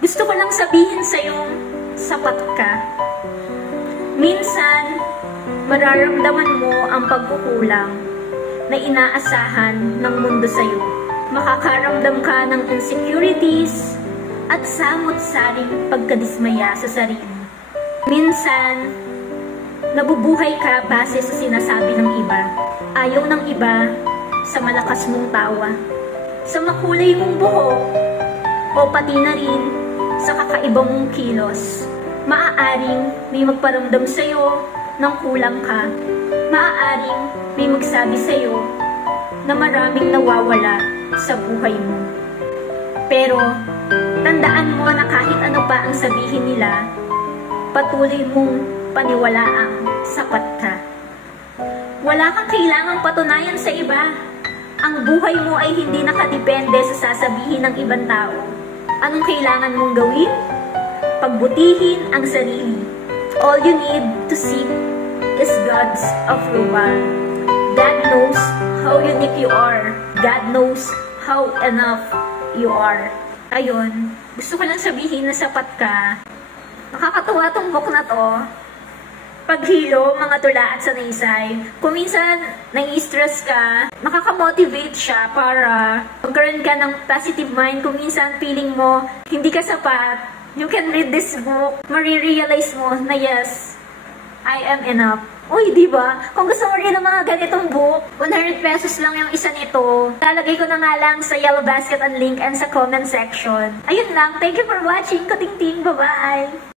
Gusto ko lang sabihin sa'yo, sapat ka. Minsan, mararamdaman mo ang pagkukulang na inaasahan ng mundo sa'yo. Makakaramdam ka ng insecurities at samot-saring pagkadismaya sa sarili. Minsan, nabubuhay ka base sa sinasabi ng iba. Ayaw ng iba sa malakas mong tawa, sa makulay mong buhok, o pati na rin sa kakaibang mong kilos. Maaaring may magparamdam sa'yo ng kulang ka. Maaaring may magsabi sa'yo na maraming nawawala sa buhay mo. Pero, tandaan mo na kahit ano pa ang sabihin nila, patuloy mong paniwalaang sapat ka. Wala kang kailangang patunayan sa iba. Ang buhay mo ay hindi nakadepende sa sasabihin ng ibang tao. Anong kailangan mong gawin? Pagbutihin ang sarili. All you need to seek is God's approval. God knows how unique you are. God knows how enough you are. Ayun, gusto ko lang sabihin na sapat ka. Nakakatuwa tong book na to. Paghilo, mga tula at sanaysay. Kung minsan nai-stress ka, makakamotivate siya para magkaroon ka ng positive mind. Kung minsan feeling mo hindi ka sapat, you can read this book. Marirealize mo na yes, I am enough. Uy, diba? Kung gusto mo rin ng mga ganitong book, 100 pesos lang yung isa nito. Lalagay ko na nga lang sa yellow basket ang link and sa comment section. Ayun lang. Thank you for watching. Kating-ting. Bye-bye!